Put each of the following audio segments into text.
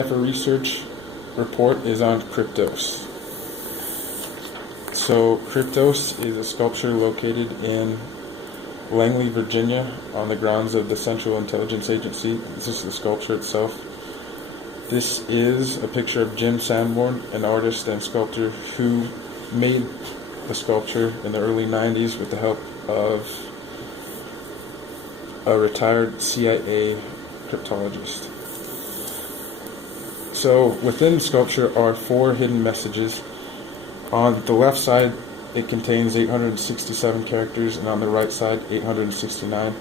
For research report is on Kryptos. So Kryptos is a sculpture located in Langley, Virginia, on the grounds of the Central Intelligence Agency. This is the sculpture itself. This is a picture of Jim Sanborn, an artist and sculptor who made the sculpture in the early 90s with the help of a retired CIA cryptologist. So within the sculpture are 4 hidden messages. On the left side it contains 867 characters, and on the right side 869,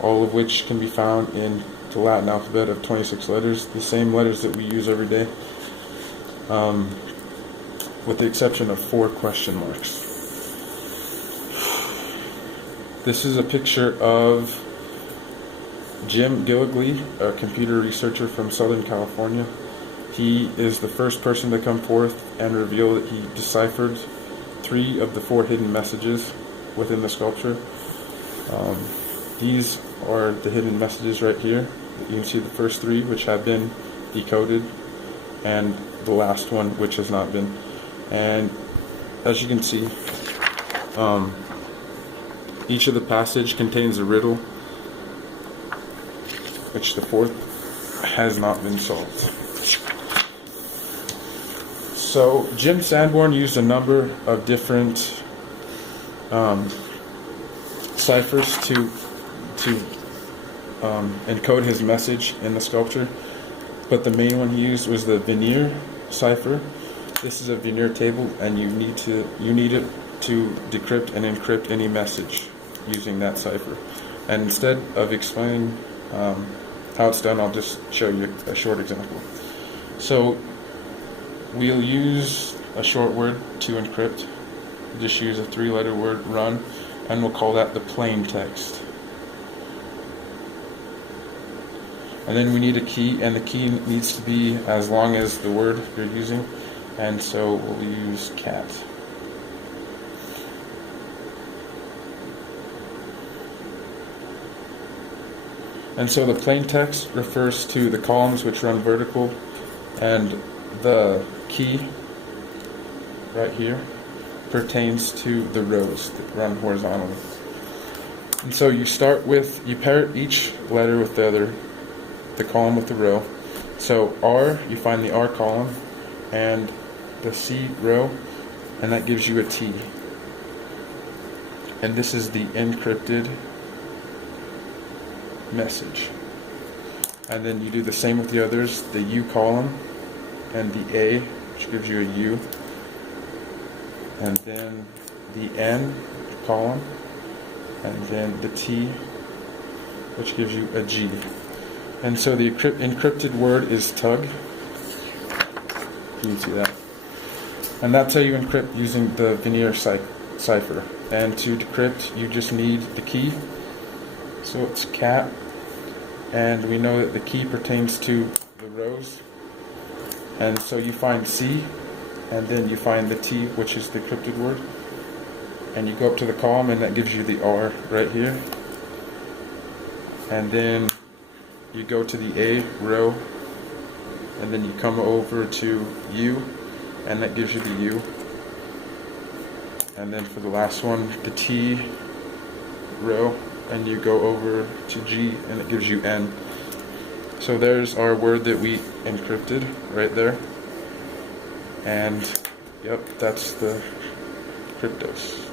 all of which can be found in the Latin alphabet of 26 letters, the same letters that we use every day, with the exception of 4 question marks. This is a picture of Jim Gilligley, a computer researcher from Southern California. He is the first person to come forth and reveal that he deciphered 3 of the 4 hidden messages within the sculpture. These are the hidden messages right here. You can see the first 3, which have been decoded, and the last one, which has not been. And as you can see, each of the passage contains a riddle, which the 4th has not been solved. So Jim Sanborn used a number of different ciphers to encode his message in the sculpture, but the main one he used was the veneer cipher. This is a veneer table, and you need it to decrypt and encrypt any message using that cipher. And instead of explaining how it's done, I'll just show you a short example. So we'll use a short word to encrypt. We'll just use a 3-letter word, run, and we'll call that the plain text. And then we need a key, and the key needs to be as long as the word you're using, and so we'll use cat. And so the plain text refers to the columns which run vertical, and the key right here pertains to the rows that run horizontally. And so you pair each letter with the column with the row. So R, you find the R column and the C row, and that gives you a T. And this is the encrypted message. And then you do the same with the others, the U column and the A, which gives you a U, and then the N column, and then the T, which gives you a G. And so the encrypted word is tug. You can see that. And that's how you encrypt using the veneer cipher. And to decrypt, you just need the key. So it's cat, and we know that the key pertains to the rows. And so you find C, and then you find the T, which is the encrypted word, and you go up to the column, and that gives you the R right here. And then you go to the A row, and then you come over to U, and that gives you the U. And then for the last one, the T row, and you go over to G, and it gives you N. So there's our word that we encrypted right there. And yep, that's the Kryptos.